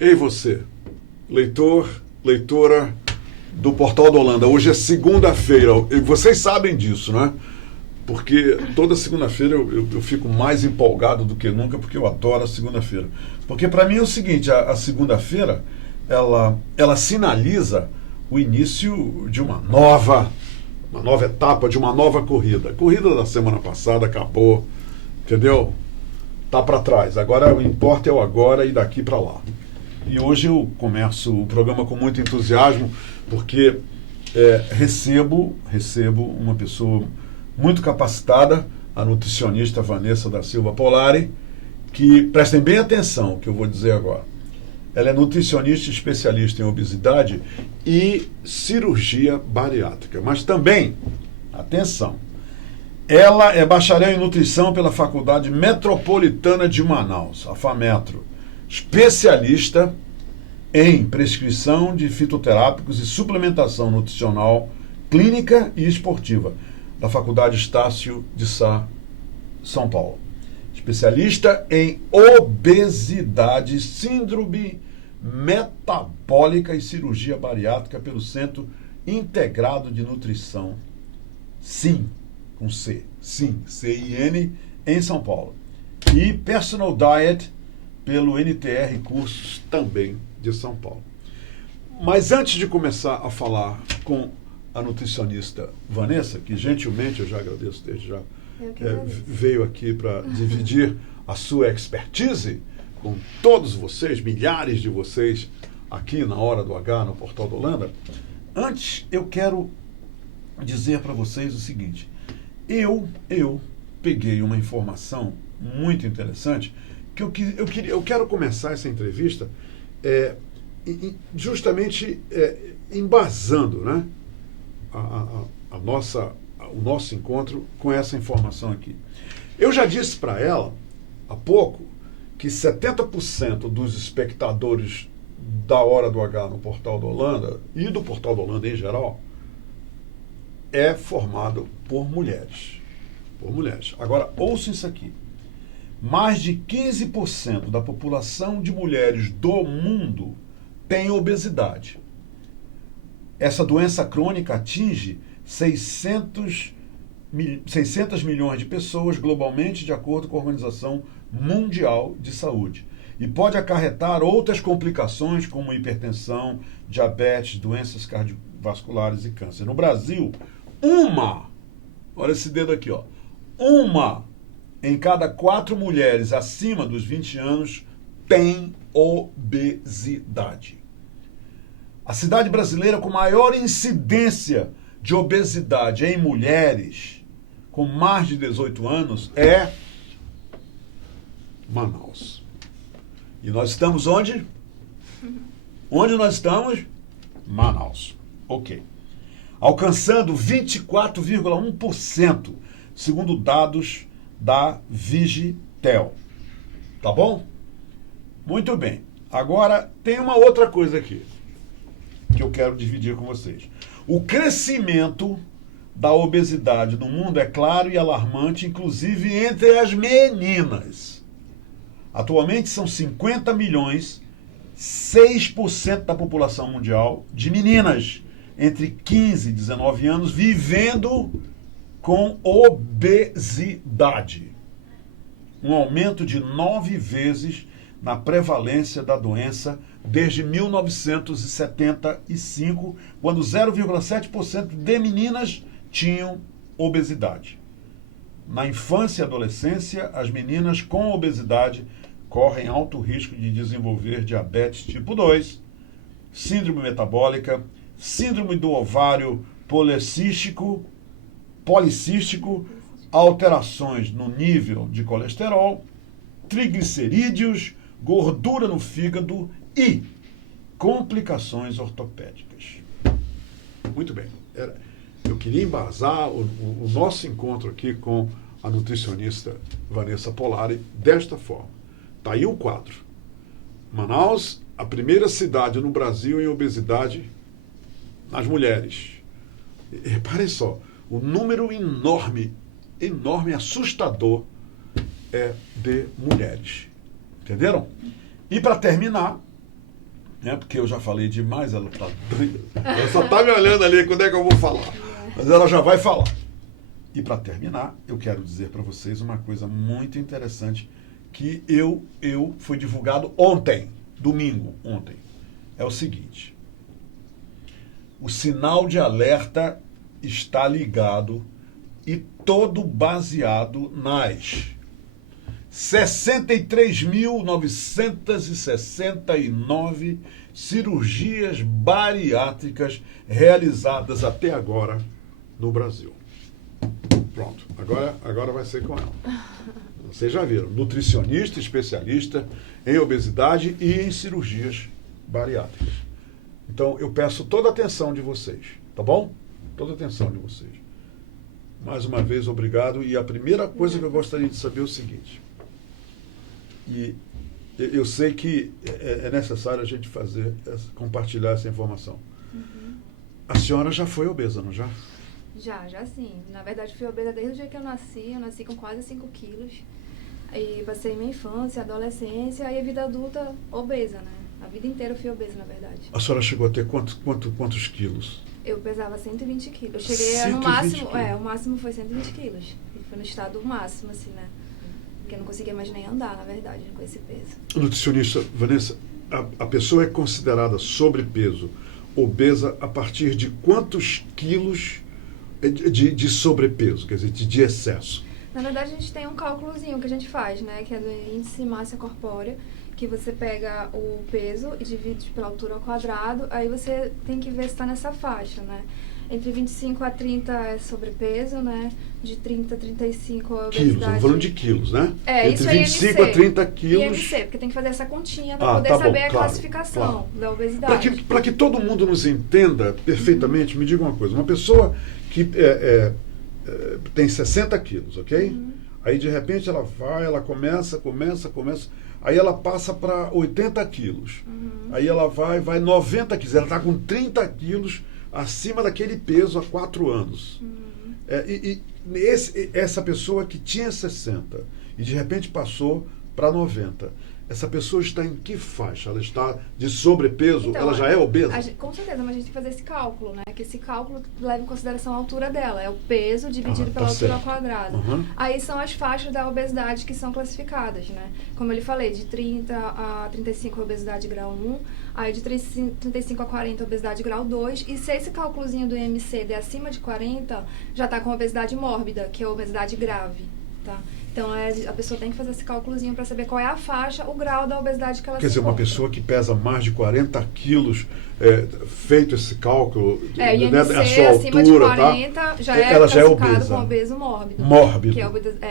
Ei você, leitor, leitora do Portal da Holanda. Hoje é segunda-feira. E vocês sabem disso, né? Porque toda segunda-feira eu fico mais empolgado do que nunca, porque eu adoro a segunda-feira. Porque para mim é o seguinte, a segunda-feira, ela sinaliza o início de uma nova etapa, de uma nova corrida. A corrida da semana passada acabou, entendeu? Tá para trás. Agora o importa é o agora e daqui para lá. E hoje eu começo o programa com muito entusiasmo, porque recebo uma pessoa muito capacitada, a nutricionista Vanessa da Silva Polari, que, prestem bem atenção o que eu vou dizer agora. Ela é nutricionista especialista em obesidade e cirurgia bariátrica. Mas também, atenção, ela é bacharel em nutrição pela Faculdade Metropolitana de Manaus, a FAMetro, especialista em prescrição de fitoterápicos e suplementação nutricional clínica e esportiva, da Faculdade Estácio de Sá, São Paulo. Especialista em obesidade, síndrome metabólica e cirurgia bariátrica pelo Centro Integrado de Nutrição, SIN, com C, SIN, C-I-N, em São Paulo. E Personal Diet pelo NTR Cursos, também de São Paulo. Mas antes de começar a falar com a nutricionista Vanessa, que gentilmente, eu já agradeço desde já, veio aqui para dividir a sua expertise com todos vocês, milhares de vocês, aqui na Hora do H, no Portal da Holanda. Antes, eu quero dizer para vocês o seguinte. Eu peguei uma informação muito interessante que eu quero começar essa entrevista justamente embasando, né, o nosso encontro com essa informação aqui. Eu já disse para ela há pouco que 70% dos espectadores da Hora do H no Portal da Holanda e do Portal da Holanda em geral é formado por mulheres. Por mulheres. Agora, ouça isso aqui. Mais de 15% da população de mulheres do mundo tem obesidade. Essa doença crônica atinge 600 milhões de pessoas globalmente, de acordo com a Organização Mundial de Saúde. E pode acarretar outras complicações, como hipertensão, diabetes, doenças cardiovasculares e câncer. No Brasil, olha esse dedo aqui, ó, uma em cada 4 mulheres acima dos 20 anos tem obesidade. A cidade brasileira com maior incidência de obesidade em mulheres com mais de 18 anos é Manaus. E nós estamos onde? Onde nós estamos? Manaus. Ok. Alcançando 24,1%, segundo dados da Vigitel. Tá bom? Muito bem. Agora, tem uma outra coisa aqui que eu quero dividir com vocês. O crescimento da obesidade no mundo é claro e alarmante, inclusive entre as meninas. Atualmente são 50 milhões, 6% da população mundial de meninas entre 15 e 19 anos vivendo com obesidade. Um aumento de 9 vezes na prevalência da doença desde 1975, quando 0,7% de meninas tinham obesidade. Na infância e adolescência, as meninas com obesidade correm alto risco de desenvolver diabetes tipo 2, síndrome metabólica, síndrome do ovário policístico, alterações no nível de colesterol, triglicerídeos, gordura no fígado e complicações ortopédicas. Muito bem. Eu queria embasar o nosso encontro aqui com a nutricionista Vanessa Polari desta forma. Está aí o quadro. Manaus, a primeira cidade no Brasil em obesidade nas mulheres. E reparem só, o número enorme, assustador de mulheres. Entenderam? E para terminar, né? Porque eu já falei demais, ela tá doida. Ela só tá me olhando ali, quando é que eu vou falar? Mas ela já vai falar. E para terminar, eu quero dizer para vocês uma coisa muito interessante que foi divulgado ontem, domingo, ontem. É o seguinte: o sinal de alerta está ligado e todo baseado nas 63.969 cirurgias bariátricas realizadas até agora no Brasil. Pronto, agora vai ser com ela. Vocês já viram, nutricionista especialista em obesidade e em cirurgias bariátricas. Então, eu peço toda a atenção de vocês, tá bom? Toda a atenção de vocês. Mais uma vez, obrigado. E a primeira coisa que eu gostaria de saber é o seguinte. E eu sei que é necessário a gente compartilhar essa informação. Uhum. A senhora já foi obesa, não já? Já sim. Na verdade, fui obesa desde o dia que eu nasci com quase 5 quilos. Aí passei minha infância, adolescência e a vida adulta obesa, né? A vida inteira eu fui obesa, na verdade. A senhora chegou a ter quantos quilos? Eu pesava 120 quilos. Eu cheguei 120 no máximo, quilos. O máximo foi 120 quilos. E foi no estado máximo, assim, né? Porque eu não conseguia mais nem andar, na verdade, com esse peso. Nutricionista, Vanessa, a pessoa é considerada sobrepeso, obesa, a partir de quantos quilos de sobrepeso, quer dizer, de excesso? Na verdade, a gente tem um cálculozinho que a gente faz, né? Que é do índice de massa corpórea, que você pega o peso e divide pela altura ao quadrado, aí você tem que ver se está nessa faixa, né? Entre 25 a 30 é sobrepeso, né? De 30 a 35 é obesidade. Quilos, estamos falando de quilos, né? É, entre isso aí 25 a 30 quilos. IMC, porque tem que fazer essa continha para poder tá bom, saber a claro, classificação da obesidade. Para que todo mundo nos entenda perfeitamente, me diga uma coisa. Uma pessoa que tem 60 quilos, ok? Aí, de repente, ela começa, aí ela passa para 80 quilos. Aí ela vai 90 quilos. Ela está com 30 quilos acima daquele peso há 4 anos. Essa pessoa que tinha 60 e de repente passou para 90, essa pessoa está em que faixa? Ela está de sobrepeso? Então, ela já é obesa? Com certeza, mas a gente tem que fazer esse cálculo, né? Que esse cálculo leva em consideração a altura dela. É o peso dividido pela altura ao quadrado. Aí são as faixas da obesidade que são classificadas, né? Como eu lhe falei, de 30 a 35 obesidade grau 1, aí de 35 a 40 obesidade grau 2, e se esse cálculozinho do IMC der acima de 40, já está com obesidade mórbida, que é obesidade grave, tá? Então, a pessoa tem que fazer esse cálculozinho para saber qual é a faixa, o grau da obesidade que ela Quer dizer, uma pessoa que pesa mais de 40 quilos, feito esse cálculo, IMC, né, a sua acima altura, de 40, tá? já é ela já é classificado obesa. com obeso mórbido. Mórbido. Que é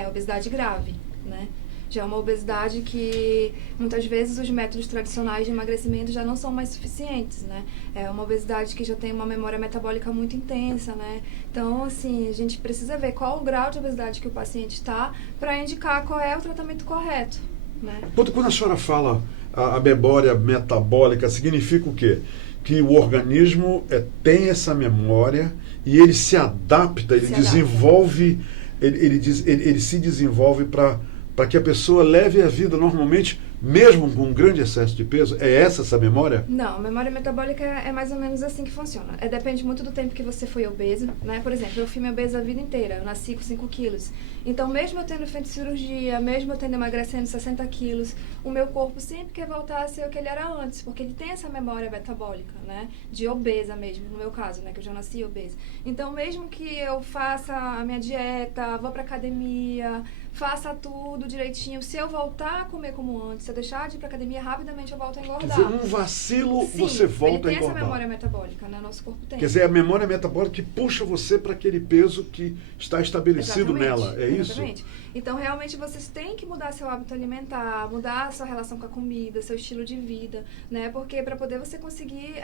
obesidade grave, né? Já é uma obesidade que, muitas vezes, os métodos tradicionais de emagrecimento já não são mais suficientes, né? É uma obesidade que já tem uma memória metabólica muito intensa, né? Então, assim, a gente precisa ver qual o grau de obesidade que o paciente está para indicar qual é o tratamento correto, né? Quando a senhora fala a memória metabólica, significa o quê? Que o organismo tem essa memória e ele se adapta, ele desenvolve, ele se desenvolve para que a pessoa leve a vida normalmente, mesmo com um grande excesso de peso? É essa memória? Não, a memória metabólica é mais ou menos assim que funciona. Depende muito do tempo que você foi obeso, né? Por exemplo, eu fui obesa a vida inteira, eu nasci com 5 quilos. Então, mesmo eu tendo feito cirurgia, mesmo eu tendo emagrecendo 60 quilos, o meu corpo sempre quer voltar a ser o que ele era antes, porque ele tem essa memória metabólica, né? De obesa mesmo, no meu caso, né? Que eu já nasci obesa. Então, mesmo que eu faça a minha dieta, vou pra academia, faça tudo direitinho, se eu voltar a comer como antes, se eu deixar de ir pra academia, rapidamente eu volto a engordar. Quer dizer, um vacilo, sim, você volta a engordar. Ele tem essa memória metabólica, né? Nosso corpo tem. Quer dizer, a memória metabólica que puxa você para aquele peso que está estabelecido nela, é isso? Exatamente. Então, realmente, vocês têm que mudar seu hábito alimentar, mudar a sua relação com a comida, seu estilo de vida, né? Porque para poder você conseguir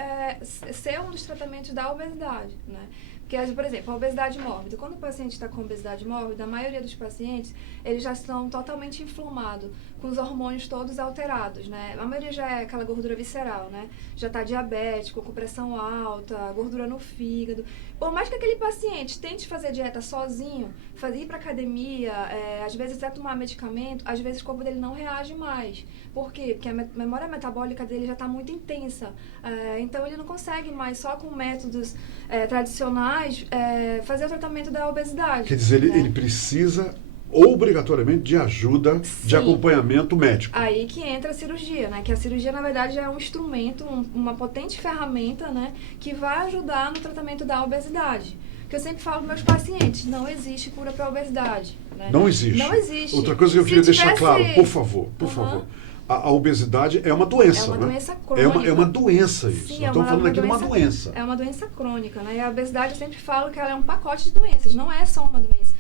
ser um dos tratamentos da obesidade, né? Porque, por exemplo, a obesidade mórbida. Quando o paciente está com obesidade mórbida, a maioria dos pacientes, eles já estão totalmente inflamados. com os hormônios todos alterados, né? A maioria já é aquela gordura visceral, né? Já está diabético, com pressão alta, gordura no fígado. Por mais que aquele paciente tente fazer dieta sozinho, ir para academia, às vezes até tomar medicamento, às vezes o corpo dele não reage mais. Por quê? Porque a memória metabólica dele já está muito intensa. Então ele não consegue mais, só com métodos tradicionais, fazer o tratamento da obesidade. Quer dizer, né? ele precisa obrigatoriamente de ajuda, Sim. de acompanhamento médico. Aí que entra a cirurgia, né? Que a cirurgia, na verdade, é um instrumento, uma potente ferramenta, né? Que vai ajudar no tratamento da obesidade. Que eu sempre falo para meus pacientes, não existe cura para a obesidade. Né? Não existe. Não existe. Outra coisa que eu queria deixar claro, por favor. A obesidade é uma doença, É uma né? doença crônica. É uma doença isso. Sim, Nós estamos falando aqui de uma doença. É uma doença crônica, né? E a obesidade, eu sempre falo que ela é um pacote de doenças, não é só uma doença.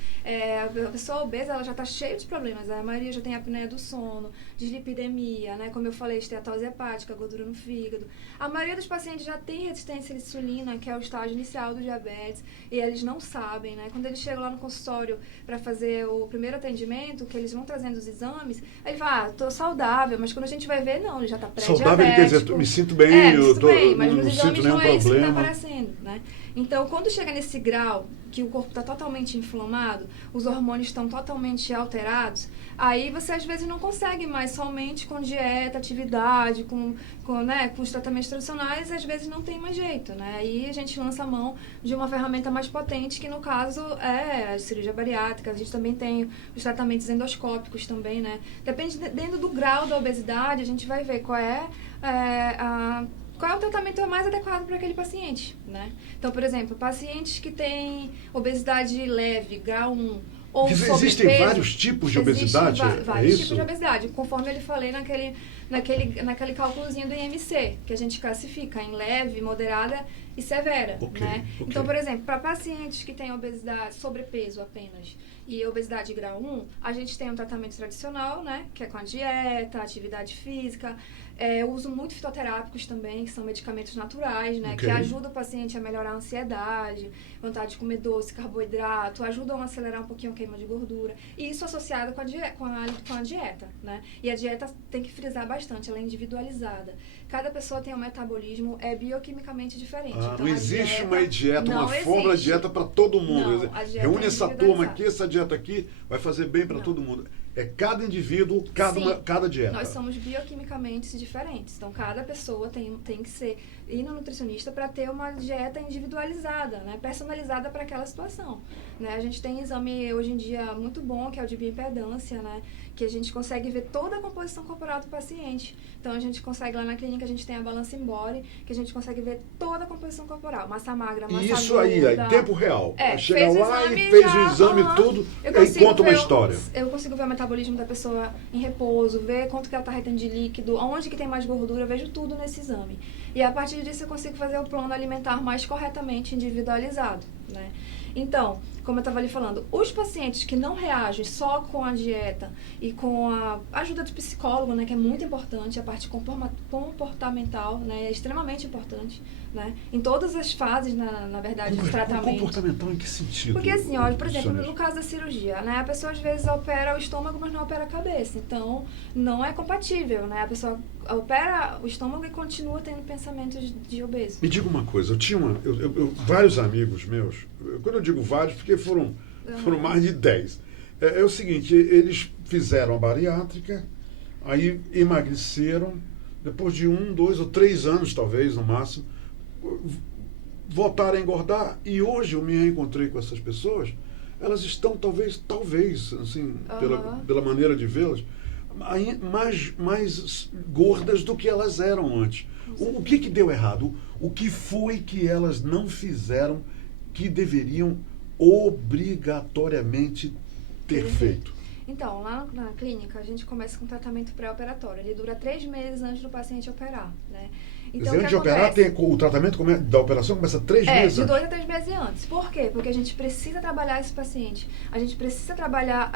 A pessoa obesa, ela já está cheia de problemas. A maioria já tem apneia do sono, dislipidemia, né? Como eu falei, esteatose hepática, gordura no fígado. A maioria dos pacientes já tem resistência à insulina, que é o estágio inicial do diabetes, e eles não sabem, né? Quando eles chegam lá no consultório para fazer o primeiro atendimento, que eles vão trazendo os exames, aí ele fala, tô saudável, mas quando a gente vai ver, não, ele já está pré-diabético. Saudável quer dizer, me sinto bem, mas nos não exames sinto nenhum não é isso que está problema. aparecendo, né? Então, quando chega nesse grau, que o corpo está totalmente inflamado, os hormônios estão totalmente alterados, aí você às vezes não consegue mais somente com dieta, atividade, com os tratamentos tradicionais, às vezes não tem mais jeito, né? Aí a gente lança a mão de uma ferramenta mais potente, que no caso é a cirurgia bariátrica. A gente também tem os tratamentos endoscópicos também, né? Dependendo do grau da obesidade, a gente vai ver qual é o tratamento mais adequado para aquele paciente, né? Então, por exemplo, pacientes que têm obesidade leve, grau 1, ou sobrepeso... Existem vários tipos de obesidade? Vários tipos de obesidade, conforme eu lhe falei naquele cálculozinho do IMC, que a gente classifica em leve, moderada e severa, né? Okay. Então, por exemplo, para pacientes que têm obesidade, sobrepeso apenas, e obesidade grau 1, a gente tem um tratamento tradicional, né? Que é com a dieta, atividade física. Eu uso muito fitoterápicos também, que são medicamentos naturais, né? Que ajudam o paciente a melhorar a ansiedade, vontade de comer doce, carboidrato, ajudam a acelerar um pouquinho a queima de gordura. E isso associado com a dieta, né? E a dieta tem que frisar bastante, ela é individualizada. Cada pessoa tem um metabolismo bioquimicamente diferente. Então, não existe uma dieta, uma fórmula de dieta para todo mundo. Reúne essa turma aqui, essa dieta aqui, vai fazer bem para todo mundo. É cada indivíduo, cada dieta. Nós somos bioquimicamente diferentes. Então, cada pessoa tem que ir no nutricionista para ter uma dieta individualizada, né? Personalizada para aquela situação. Né? A gente tem exame, hoje em dia, muito bom, que é o de bioimpedância, né? Que a gente consegue ver toda a composição corporal do paciente. Então, a gente consegue, lá na clínica, a gente tem a Balance Body, que a gente consegue ver toda a composição corporal. Massa magra, massa gorda. Isso aí, em tempo real. Chega lá e fez o exame tudo, e conta uma história. Eu consigo ver o metabolismo da pessoa em repouso, ver quanto que ela está retendo de líquido, onde que tem mais gordura, eu vejo tudo nesse exame. E a partir disso eu consigo fazer o plano alimentar mais corretamente individualizado, né? Então, como eu estava ali falando, os pacientes que não reagem só com a dieta e com a ajuda do psicólogo, né, que é muito importante, a parte comportamental, né, é extremamente importante, né, em todas as fases, na verdade, do tratamento. Comportamental em que sentido? Porque assim, ó, por exemplo, no caso da cirurgia, né, a pessoa às vezes opera o estômago, mas não opera a cabeça, então não é compatível, né, a pessoa opera o estômago e continua tendo pensamentos de obeso. Me diga uma coisa, eu tinha vários amigos meus, quando eu digo vários, porque foram mais de 10. É o seguinte, eles fizeram a bariátrica, aí emagreceram, depois de 1, 2 ou 3 anos, talvez, no máximo, voltaram a engordar, e hoje eu me reencontrei com essas pessoas, elas estão talvez, assim, pela maneira de vê-las, mais gordas do que elas eram antes. O que deu errado? O que foi que elas não fizeram que deveriam obrigatoriamente ter feito? Então, lá na clínica, a gente começa com tratamento pré-operatório. Ele dura 3 meses antes do paciente operar, né? Então, antes de operar, o tratamento da operação começa 3 meses de 2 a 3 meses antes. Por quê? Porque a gente precisa trabalhar esse paciente. A gente precisa trabalhar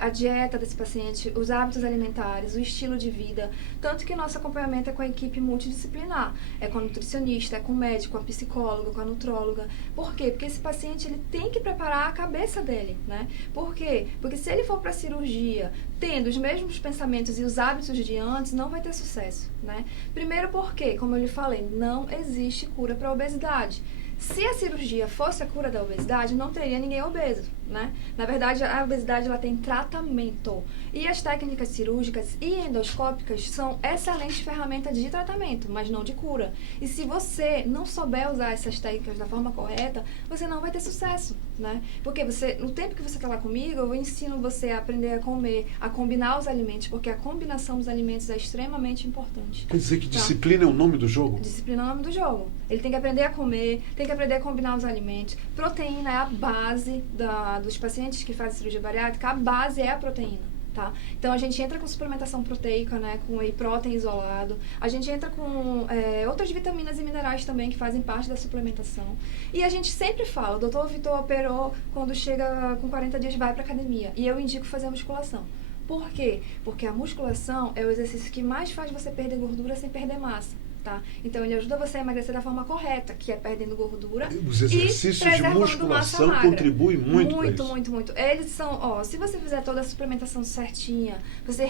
a dieta desse paciente, os hábitos alimentares, o estilo de vida. Tanto que nosso acompanhamento é com a equipe multidisciplinar. É com a nutricionista, é com o médico, com a psicóloga, com a nutróloga. Por quê? Porque esse paciente ele tem que preparar a cabeça dele, né? Por quê? Porque se ele for para cirurgia tendo os mesmos pensamentos e os hábitos de antes, não vai ter sucesso, né? Primeiro porque, como eu lhe falei, não existe cura para a obesidade. Se a cirurgia fosse a cura da obesidade, não teria ninguém obeso, né? Na verdade, a obesidade ela tem tratamento. E as técnicas cirúrgicas e endoscópicas são excelentes ferramentas de tratamento, mas não de cura. E se você não souber usar essas técnicas da forma correta, você não vai ter sucesso, né? Porque no tempo que você está lá comigo, eu ensino você a aprender a comer, a combinar os alimentos, porque a combinação dos alimentos é extremamente importante. Quer dizer que disciplina é o nome do jogo? Disciplina é o nome do jogo. Ele tem que aprender a comer, tem que aprender a combinar os alimentos. Proteína é a base dos pacientes que fazem cirurgia bariátrica, a base é a proteína. Tá? Então, a gente entra com suplementação proteica, né, com whey protein isolado. A gente entra com outras vitaminas e minerais também que fazem parte da suplementação. E a gente sempre fala, o doutor Vitor operou, quando chega com 40 dias, vai para academia. E eu indico fazer musculação. Por quê? Porque a musculação é o exercício que mais faz você perder gordura sem perder massa. Tá? Então, ele ajuda você a emagrecer da forma correta, que é perdendo gordura. Os exercícios de musculação contribuem muito para isso. Muito. Eles são, se você fizer toda a suplementação certinha, você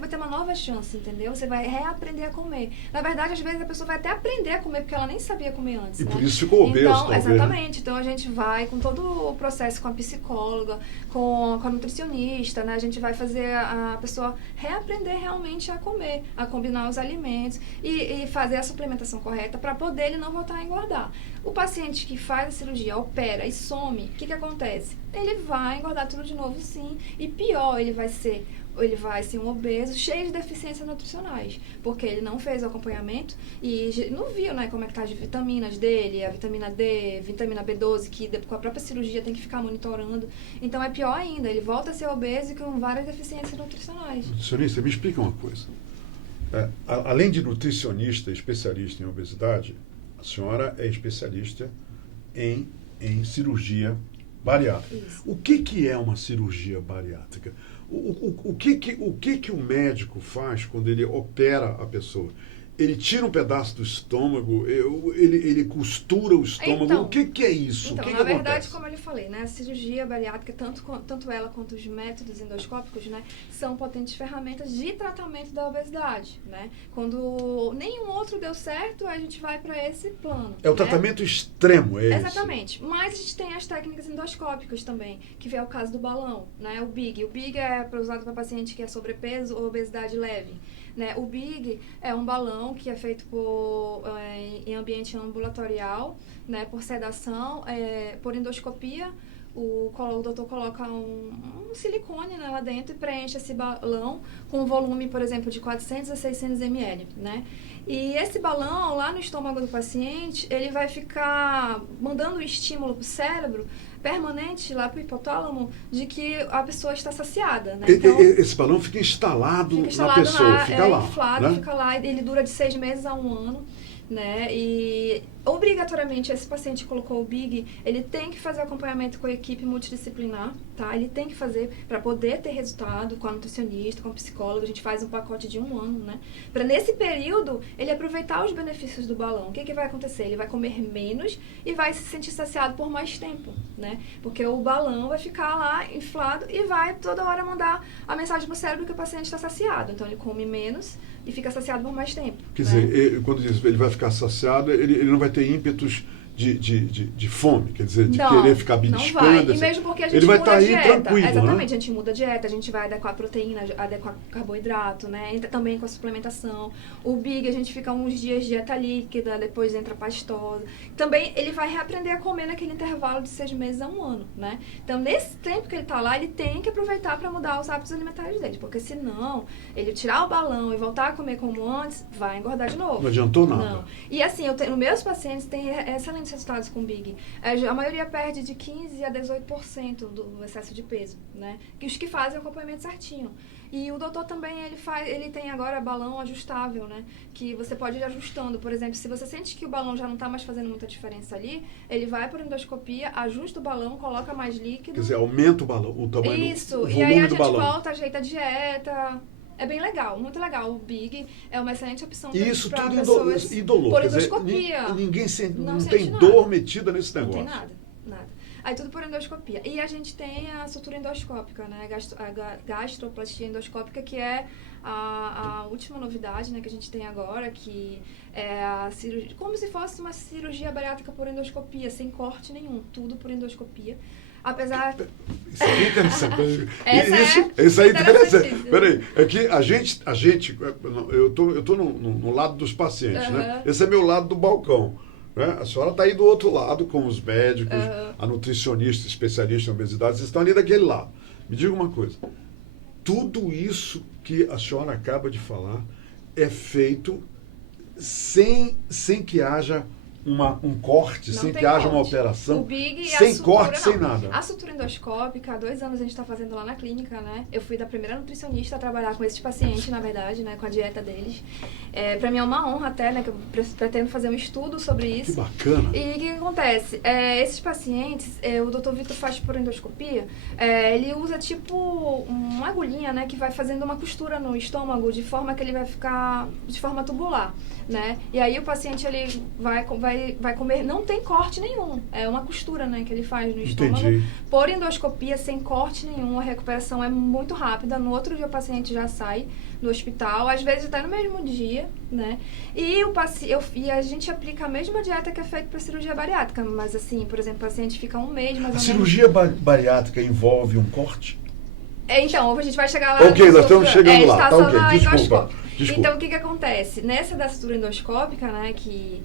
vai ter uma nova chance, entendeu? Você vai reaprender a comer. Na verdade, às vezes, a pessoa vai até aprender a comer, porque ela nem sabia comer antes. E né? por isso ficou obeso, então, talvez. Exatamente. Então, a gente vai com todo o processo com a psicóloga, com a nutricionista, né? A gente vai fazer a pessoa reaprender realmente a comer, a combinar os alimentos e fazer a suplementação correta para poder ele não voltar a engordar. O paciente que faz a cirurgia, opera e some, o que acontece? Ele vai engordar tudo de novo, sim. E pior, ele vai ser um obeso cheio de deficiências nutricionais, porque ele não fez o acompanhamento e não viu, né, como é que tá as vitaminas dele, a vitamina D, vitamina B12, que com a própria cirurgia tem que ficar monitorando. Então é pior ainda, ele volta a ser obeso e com várias deficiências nutricionais. Nutricionista, me explica uma coisa. Além de nutricionista, especialista em obesidade, a senhora é especialista em cirurgia bariátrica. Isso. O que é uma cirurgia bariátrica? O que o médico faz quando ele opera a pessoa? Ele tira um pedaço do estômago, ele costura o estômago. Então, o que é isso? Então, o que na verdade, acontece? como eu lhe falei, né, a cirurgia bariátrica, tanto ela quanto os métodos endoscópicos, né, são potentes ferramentas de tratamento da obesidade, né? Quando nenhum outro deu certo, a gente vai para esse plano. É o tratamento extremo, é esse? Exatamente. Mas a gente tem as técnicas endoscópicas também, que é o caso do balão, né? O BIG. O BIG é usado para paciente que é sobrepeso ou obesidade leve. Né? O BIG é um balão que é feito em ambiente ambulatorial, né? Por sedação, por endoscopia. O doutor coloca um silicone, né, lá dentro e preenche esse balão com um volume, por exemplo, de 400 a 600 ml, né? E esse balão, lá no estômago do paciente, ele vai ficar mandando um estímulo para o cérebro permanente, lá para o hipotálamo, de que a pessoa está saciada, né? Então, esse balão fica instalado na pessoa, fica lá. Inflado, né? fica lá, ele dura de 6 meses a 1 ano. Né? E obrigatoriamente esse paciente que colocou o BIG, ele tem que fazer acompanhamento com a equipe multidisciplinar, tá? Ele tem que fazer para poder ter resultado com a nutricionista, com o psicólogo. A gente faz um pacote de 1 ano, né? Para nesse período ele aproveitar os benefícios do balão. O que vai acontecer? Ele vai comer menos e vai se sentir saciado por mais tempo, né? Porque o balão vai ficar lá inflado e vai toda hora mandar a mensagem para o cérebro que o paciente está saciado. Então ele come menos e fica saciado por mais tempo. Quer dizer, quando diz ele vai ficar saciado, ele não vai ter ímpetos de fome, quer dizer, de querer ficar beliscando. Não vai, e mesmo porque a gente ele vai muda estar a aí dieta. tranquilo, Exatamente, né? a gente muda a dieta, a gente vai adequar a proteína, adequar carboidrato, né? Entra também com a suplementação. O BIG, a gente fica uns dias de dieta líquida, depois entra pastosa. Também ele vai reaprender a comer naquele intervalo de 6 meses a 1 ano, né? Então, nesse tempo que ele está lá, ele tem que aproveitar para mudar os hábitos alimentares dele, porque senão, ele tirar o balão e voltar a comer como antes, vai engordar de novo. Não adiantou nada. Não. E assim, nos meus pacientes tem excelentes resultados com o BIG. A maioria perde de 15% a 18% do excesso de peso, né? Que os que fazem o acompanhamento certinho. E o doutor também, ele tem agora balão ajustável, né? Que você pode ir ajustando. Por exemplo, se você sente que o balão já não está mais fazendo muita diferença ali, ele vai por endoscopia, ajusta o balão, coloca mais líquido. Quer dizer, aumenta o balão, o tamanho Isso, o volume e aí a do gente balão. volta, ajeita a dieta. É bem legal, muito legal. O BIG é uma excelente opção E isso para tudo pessoas indolor. por Quer dizer, endoscopia. ninguém não sente tem nada. dor metida nesse negócio. Não tem nada. Aí tudo por endoscopia. E a gente tem a sutura endoscópica, né? A gastroplastia endoscópica, que é a última novidade, né, que a gente tem agora, que é a cirurgia, como se fosse uma cirurgia bariátrica por endoscopia, sem corte nenhum, tudo por endoscopia. Apesar... Isso é interessante. Isso é interessante. Peraí, é que a gente eu tô no lado dos pacientes, né? Esse é meu lado do balcão. Né? A senhora está aí do outro lado, com os médicos, a nutricionista, especialista em obesidade, vocês estão ali daquele lado. Me diga uma coisa, tudo isso que a senhora acaba de falar é feito sem que haja um corte, sem que haja uma operação, o Big sem a sutura, corte, sem nada. A sutura endoscópica, há 2 anos a gente está fazendo lá na clínica, né? Eu fui da primeira nutricionista a trabalhar com esses pacientes, na verdade, né? Com a dieta deles. Para mim é uma honra até, né? Que eu pretendo fazer um estudo sobre isso. Que bacana. E o que acontece? Esses pacientes, o Dr. Vitor faz por endoscopia, ele usa tipo uma agulhinha, né? Que vai fazendo uma costura no estômago, de forma que ele vai ficar de forma tubular, né? E aí o paciente, ele vai comer, não tem corte nenhum, é uma costura, né, que ele faz no estômago. Entendi. Por endoscopia, sem corte nenhum, a recuperação é muito rápida, no outro dia o paciente já sai do hospital, às vezes até no mesmo dia, né, e a gente aplica a mesma dieta que é feita para cirurgia bariátrica, mas assim, por exemplo, o paciente fica um mês, mais ou menos. A cirurgia bariátrica envolve um corte? Então, a gente vai chegar lá. Ok, nós estamos chegando lá. Tá, ok, desculpa. Então, o que acontece? Nessa da sutura endoscópica, né, que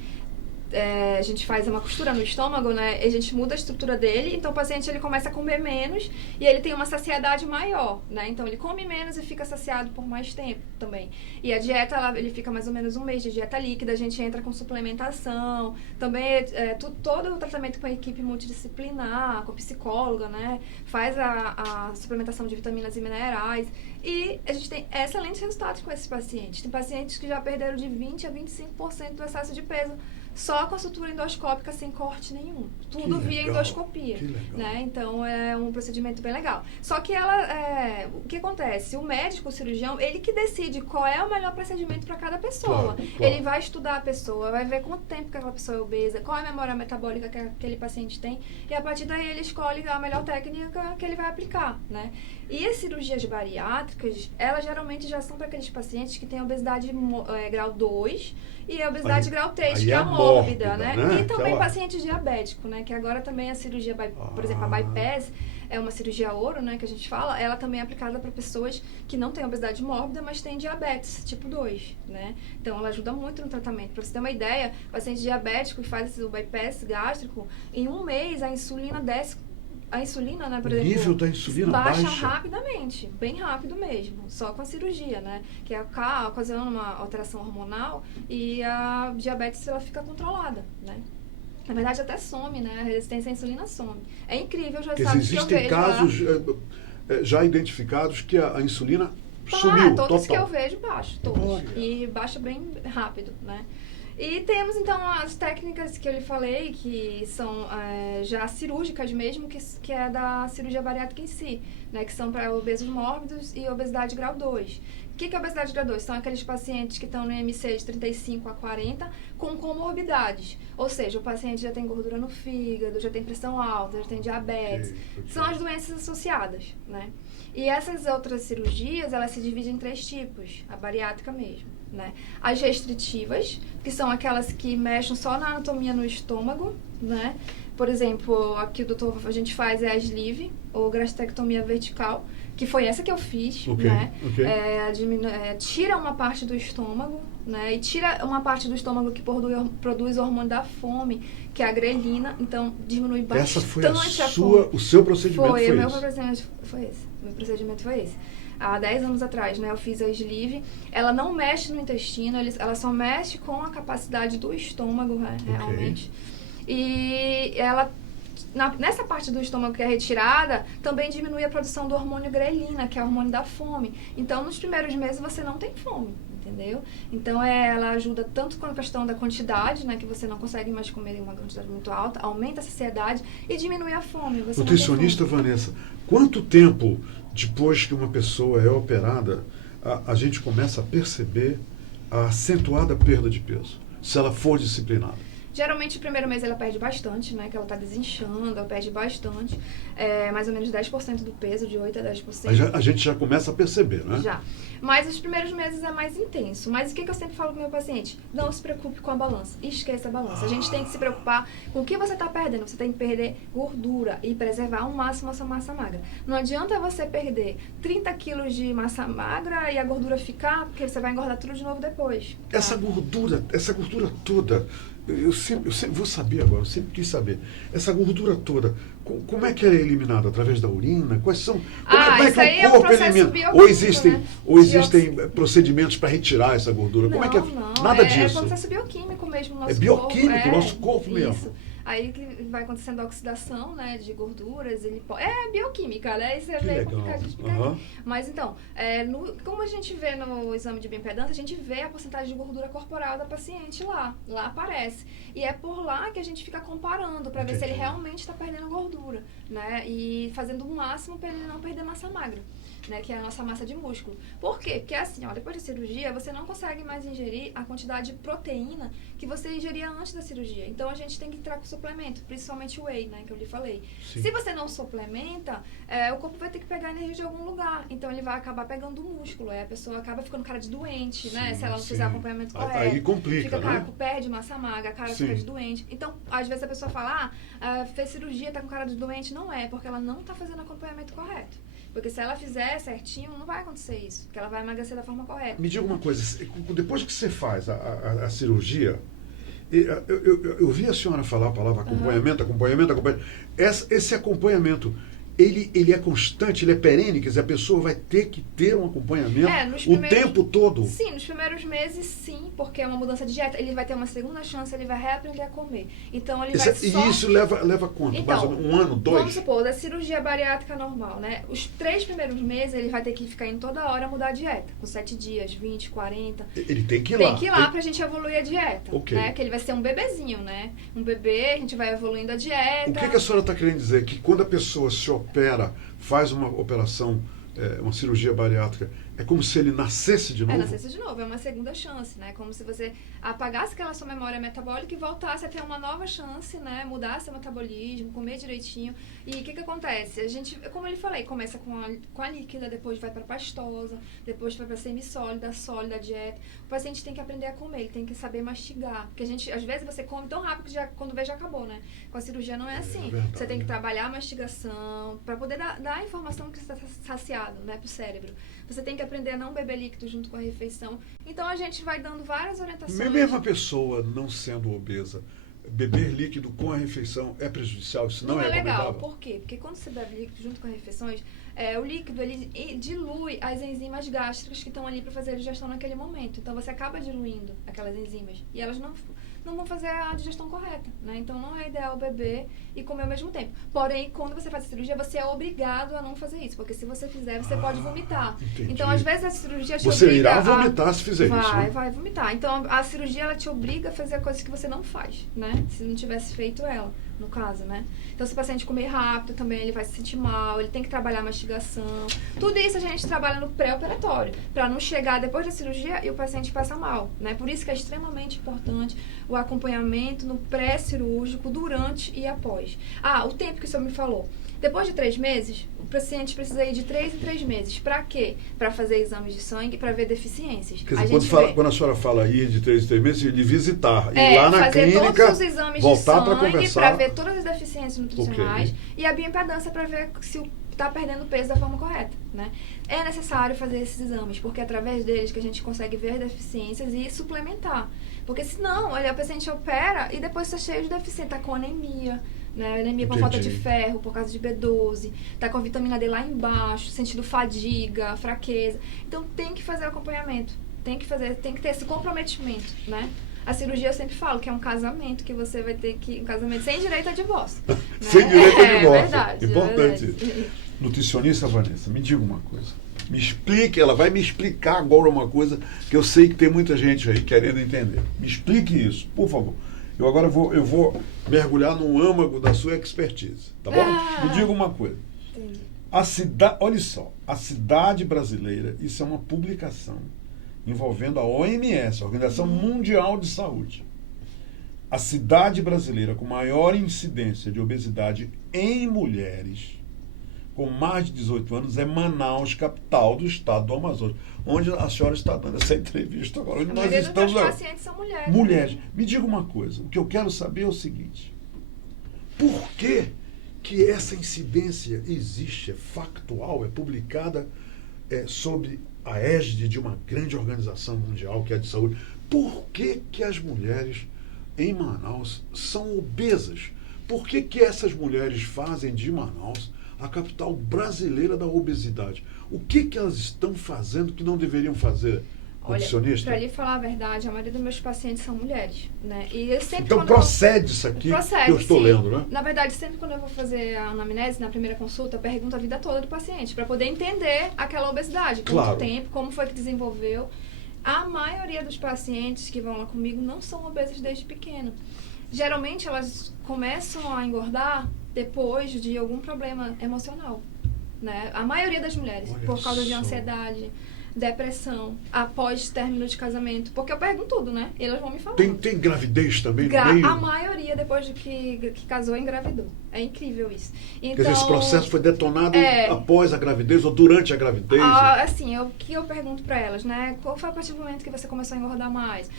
a gente faz uma costura no estômago, né, a gente muda a estrutura dele, então o paciente, ele começa a comer menos e ele tem uma saciedade maior, né, então ele come menos e fica saciado por mais tempo também. E a dieta, ele fica mais ou menos um mês de dieta líquida, a gente entra com suplementação, também todo o tratamento com a equipe multidisciplinar, com psicóloga, né, faz a suplementação de vitaminas e minerais, e a gente tem excelentes resultados com esses pacientes. Tem pacientes que já perderam de 20% a 25% do excesso de peso, só com a sutura endoscópica, sem corte nenhum. Tudo via endoscopia. Né? Então, é um procedimento bem legal. Só que o que acontece? O médico, o cirurgião, ele que decide qual é o melhor procedimento para cada pessoa. Claro. Ele vai estudar a pessoa, vai ver quanto tempo que aquela pessoa é obesa, qual é a memória metabólica que aquele paciente tem, e a partir daí ele escolhe a melhor técnica que ele vai aplicar, né? E as cirurgias bariátricas, elas geralmente já são para aqueles pacientes que têm obesidade grau 2 e a obesidade grau 3, que é a mórbida, né? E também paciente diabético, né? Que agora também a cirurgia, por exemplo, a bypass é uma cirurgia ouro, né? Que a gente fala, ela também é aplicada para pessoas que não têm obesidade mórbida, mas têm diabetes tipo 2, né? Então, ela ajuda muito no tratamento. Para você ter uma ideia, o paciente diabético que faz o bypass gástrico, em um mês a insulina desce. A insulina, né, por exemplo, o nível da insulina baixa rapidamente, bem rápido mesmo, só com a cirurgia, né, que ocasiona uma alteração hormonal e a diabetes, ela fica controlada, né. Na verdade, até some, né, a resistência à insulina some. É incrível, já sabe que eu vejo. Existem casos já identificados que a insulina sumiu, todos total. Que eu vejo baixo, todos. E baixa bem rápido, né. E temos, então, as técnicas que eu lhe falei, que são já cirúrgicas mesmo, que é da cirurgia bariátrica em si, né, que são para obesos mórbidos e obesidade grau 2. O que é obesidade grau 2? São aqueles pacientes que estão no IMC de 35 a 40 com comorbidades. Ou seja, o paciente já tem gordura no fígado, já tem pressão alta, já tem diabetes. Okay. São as doenças associadas, né? E essas outras cirurgias, elas se dividem em 3 tipos, a bariátrica mesmo, né? As restritivas, que são aquelas que mexem só na anatomia no estômago, né? Por exemplo, aqui a gente faz a sleeve, ou gastrectomia vertical, que foi essa que eu fiz, né? Tira uma parte do estômago, né? E tira uma parte do estômago que produz o hormônio da fome, que é a grelina, então diminui bastante. Essa foi o seu procedimento foi esse? Meu procedimento foi esse. Há 10 anos atrás, né, eu fiz a sleeve. Ela não mexe no intestino, ela só mexe com a capacidade do estômago, né, realmente. E ela, nessa parte do estômago que é retirada, também diminui a produção do hormônio grelina, que é o hormônio da fome. Então, nos primeiros meses, você não tem fome, entendeu? Então, ela ajuda tanto com a questão da quantidade, né, que você não consegue mais comer em uma quantidade muito alta, aumenta a saciedade e diminui a fome. Nutricionista Vanessa, quanto tempo depois que uma pessoa é operada, a gente começa a perceber a acentuada perda de peso, se ela for disciplinada? Geralmente, o primeiro mês ela perde bastante, né? Que ela tá desinchando, ela perde bastante. Mais ou menos 10% do peso, de 8 a 10%. A gente já começa a perceber, né? Já. Mas os primeiros meses é mais intenso. Mas o que eu sempre falo pro meu paciente? Não se preocupe com a balança. Esqueça a balança. A gente tem que se preocupar com o que você tá perdendo. Você tem que perder gordura e preservar ao máximo a sua massa magra. Não adianta você perder 30 quilos de massa magra e a gordura ficar, porque você vai engordar tudo de novo depois. Tá? Essa gordura toda, eu sempre vou saber agora, eu sempre quis saber. Essa gordura toda, como é que ela é eliminada? Através da urina? Quais são? Como é que o corpo elimina? Ou existem procedimentos para retirar essa gordura? Como é que é? Nada disso. É processo bioquímico mesmo. É bioquímico, nosso corpo mesmo. Isso. Aí que vai acontecendo a oxidação, né, de gorduras, é bioquímica, né, isso é bem complicado de explicar. Mas então, como a gente vê no exame de bioimpedância, a gente vê a porcentagem de gordura corporal da paciente lá aparece. E é por lá que a gente fica comparando, para ver se ele realmente está perdendo gordura, né, e fazendo o máximo para ele não perder massa magra. Né, que é a nossa massa de músculo. Por quê? Porque assim, depois da cirurgia, você não consegue mais ingerir a quantidade de proteína que você ingeria antes da cirurgia. Então, a gente tem que entrar com suplemento, principalmente o whey, né, que eu lhe falei. Sim. Se você não suplementa, o corpo vai ter que pegar energia de algum lugar. Então, ele vai acabar pegando o músculo. Aí a pessoa acaba ficando cara de doente, sim, né, se ela não fizer acompanhamento correto. Aí complica, fica, né? Perde massa magra, a cara fica de doente. Então, às vezes a pessoa fala, fez cirurgia, tá com cara de doente. Não é, porque ela não tá fazendo acompanhamento correto. Porque se ela fizer certinho, não vai acontecer isso. Porque ela vai emagrecer da forma correta. Me diga uma coisa, depois que você faz a cirurgia, eu vi a senhora falar a palavra acompanhamento. Esse acompanhamento, ele é constante, ele é perene, quer dizer, a pessoa vai ter que ter um acompanhamento o tempo todo? Sim, nos primeiros meses sim, porque é uma mudança de dieta, ele vai ter uma segunda chance, ele vai reaprender a comer. Então ele vai E isso leva quanto? Então, mais ou menos, 1 ano, 2? Vamos supor, da cirurgia bariátrica normal, né? Os 3 primeiros meses ele vai ter que ficar indo toda hora mudar a dieta, com 7 dias, 20, 40. Ele tem que ir lá. Tem que ir lá pra gente evoluir a dieta, né? Que ele vai ser um bebezinho, né? Um bebê, a gente vai evoluindo a dieta. O que a senhora está querendo dizer? Que quando a pessoa se opera, faz uma operação, uma cirurgia bariátrica, é como se ele nascesse de novo? Nascesse de novo, é uma segunda chance, né? Como se você apagasse aquela sua memória metabólica e voltasse a ter uma nova chance, né? Mudasse seu metabolismo, comer direitinho. E o que acontece? A gente, como eu lhe falei, começa com a líquida, depois vai para pastosa, depois vai para semissólida, sólida, dieta. O paciente tem que aprender a comer, ele tem que saber mastigar. Porque às vezes você come tão rápido que quando vê já acabou, né? Com a cirurgia não é assim. Verdade, você tem que trabalhar a mastigação para poder dar a informação que você está saciado, né? Pro cérebro. Você tem que aprender a não beber líquido junto com a refeição. Então, a gente vai dando várias orientações. Mesmo a pessoa não sendo obesa, beber líquido com a refeição é prejudicial? Isso não é legal. Por quê? Porque quando você bebe líquido junto com as refeições, o líquido ele dilui as enzimas gástricas que estão ali para fazer a digestão naquele momento. Então, você acaba diluindo aquelas enzimas. E elas não vão fazer a digestão correta, né? Então, não é ideal beber e comer ao mesmo tempo. Porém, quando você faz a cirurgia, você é obrigado a não fazer isso. Porque se você fizer, você pode vomitar. Entendi. Então, às vezes, a cirurgia te você obriga irá vomitar se fizer isso, né? Vai vomitar. Então, a cirurgia, ela te obriga a fazer coisas que você não faz, né? Se não tivesse feito ela, no caso, né? Então, se o paciente comer rápido também, ele vai se sentir mal, ele tem que trabalhar a mastigação. Tudo isso a gente trabalha no pré-operatório, para não chegar depois da cirurgia e o paciente passar mal, né? Por isso que é extremamente importante o acompanhamento no pré-cirúrgico, durante e após. O tempo que o senhor me falou. Depois de 3 meses, o paciente precisa ir de 3 em 3 meses. Para quê? Para fazer exames de sangue, para ver deficiências. Quer dizer, quando a senhora fala ir de 3 em 3 meses, de visitar, ir lá na fazer clínica, todos os exames de sangue, para ver todas as deficiências nutricionais, e a bioimpedância para ver se está perdendo peso da forma correta, né? É necessário fazer esses exames, porque é através deles que a gente consegue ver as deficiências e suplementar. Porque senão, o paciente opera e depois está cheio de deficiência, está com anemia, né? Anemia por falta de ferro, por causa de B12, tá com a vitamina D lá embaixo, sentindo fadiga, fraqueza. Então tem que fazer o acompanhamento, tem que ter esse comprometimento, né? A cirurgia eu sempre falo que é um casamento que você vai ter um casamento sem direito a divórcio. Né? Sem direito a divórcio. É verdade. Importante. Verdade. Nutricionista Vanessa, me diga uma coisa. Me explique, ela vai me explicar agora uma coisa que eu sei que tem muita gente aí querendo entender. Me explique isso, por favor. Eu vou mergulhar no âmago da sua expertise, tá bom? Me diga uma coisa. Entendi. Olha só, a cidade brasileira, isso é uma publicação envolvendo a OMS, a Organização Mundial de Saúde. a cidade brasileira com maior incidência de obesidade em mulheres com mais de 18 anos é Manaus, capital do estado do Amazonas, onde a senhora está dando essa entrevista agora. Onde nós estamos dos pacientes são mulheres. Mulheres. Me diga uma coisa, o que eu quero saber é o seguinte: por que essa incidência existe, é factual, é publicada sob a égide de uma grande organização mundial que é a de saúde? Por que as mulheres em Manaus são obesas? Por que essas mulheres fazem de Manaus a capital brasileira da obesidade? O que elas estão fazendo que não deveriam fazer? Olha, para lhe falar a verdade, a maioria dos meus pacientes são mulheres, né? E eu sempre, então procede isso aqui que eu estou lendo, né? Na verdade, sempre quando eu vou fazer a anamnese, na primeira consulta, eu pergunto a vida toda do paciente, para poder entender aquela obesidade, quanto tempo, como foi que desenvolveu. A maioria dos pacientes que vão lá comigo não são obesas desde pequeno. Geralmente, elas começam a engordar depois de algum problema emocional, né? A maioria das mulheres, por causa de ansiedade, depressão, após término de casamento, porque eu pergunto tudo, né? E elas vão me falando. Tem gravidez também no meio? A maioria, depois de que casou, engravidou. É incrível isso. Então, quer dizer, esse processo foi detonado após a gravidez ou durante a gravidez? Assim, o que eu pergunto pra elas, né? Qual foi a partir do momento que você começou a engordar mais?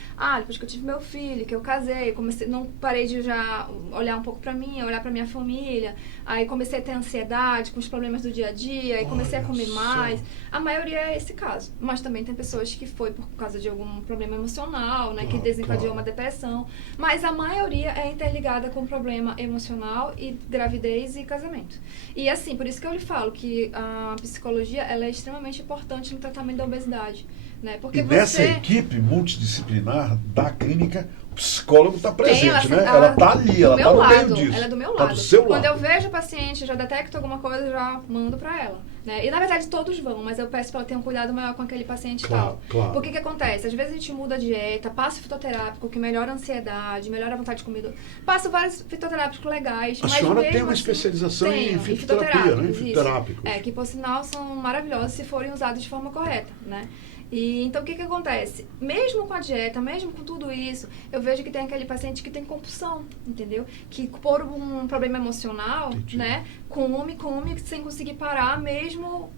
Depois que eu tive meu filho, que eu casei, não parei de já olhar um pouco pra mim, olhar pra minha família, aí comecei a ter ansiedade com os problemas do dia a dia, aí comecei a comer mais. A maioria é esse caso. Mas também tem pessoas que foi por causa de algum problema emocional, né? Que desencadeou uma depressão. Mas a maioria é interligada com problema emocional e gravidez e casamento. E assim, por isso que eu lhe falo que a psicologia, ela é extremamente importante no tratamento da obesidade, né? Porque nessa equipe multidisciplinar da clínica, o psicólogo está presente, né? Ela está ali, ela está no meio disso. Ela é do meu lado. Do seu Quando eu vejo o paciente, já detecto alguma coisa, já mando para ela, né? E na verdade todos vão, mas eu peço para ela ter um cuidado maior com aquele paciente tal. Claro. Porque que acontece? Às vezes a gente muda a dieta, passa o fitoterápico, que melhora a ansiedade, melhora a vontade de comida. Passa vários fitoterápicos legais. A senhora tem uma especialização em fitoterapia, né? Em fitoterápicos. Que por sinal são maravilhosos se forem usados de forma correta, né? E então o que acontece? Mesmo com a dieta, mesmo com tudo isso, eu vejo que tem aquele paciente que tem compulsão, entendeu? Que por um problema emocional, né, come sem conseguir parar, mesmo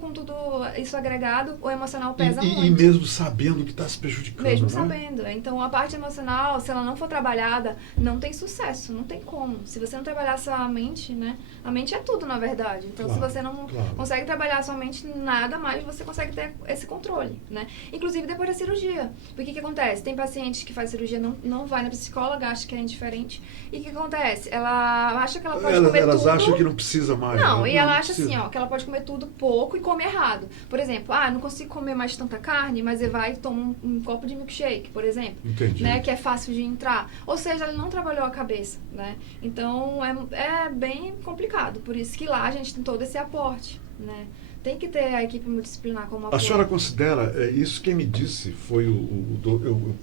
com tudo isso agregado, o emocional pesa muito. E mesmo sabendo que está se prejudicando, Mesmo né? sabendo. Então, a parte emocional, se ela não for trabalhada, não tem sucesso, não tem como. Se você não trabalhar sua mente, né? A mente é tudo, na verdade. Então, se você não consegue trabalhar sua mente, nada mais você consegue ter esse controle, né? Inclusive, depois da cirurgia. Porque o que acontece? Tem pacientes que fazem cirurgia, não vai na psicóloga, acha que é indiferente. E o que acontece? Ela acha que ela pode comer tudo. Elas acham que não precisa mais. Não, e ela acha assim, que ela pode comer tudo pouco e come errado. Por exemplo, não consigo comer mais tanta carne, mas vai e toma um copo de milkshake, por exemplo. Entendi. Né, que é fácil de entrar. Ou seja, ela não trabalhou a cabeça, né? Então, é bem complicado. Por isso que lá a gente tem todo esse aporte, né? Tem que ter a equipe multidisciplinar como apoio. A senhora considera, isso quem me disse foi eu